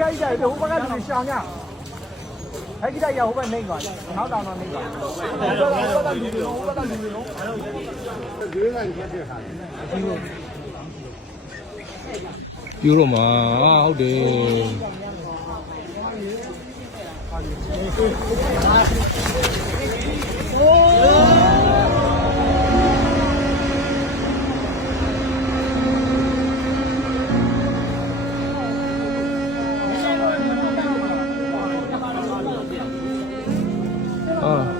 ကြိုက်ကြိုက်ဟိုဘက်ကလူရှောင်းကြဟဲ့ကြိုက်ရဟိုဘက်နှိမ့်သွားနောက်တောင်တော့နှိမ့်သွားဟိုဘက်ကလူတွေဟိုဘက်ကလူတွေလုံးပြိုးတော့မှာဟုတ်တယ်โอ้ 到了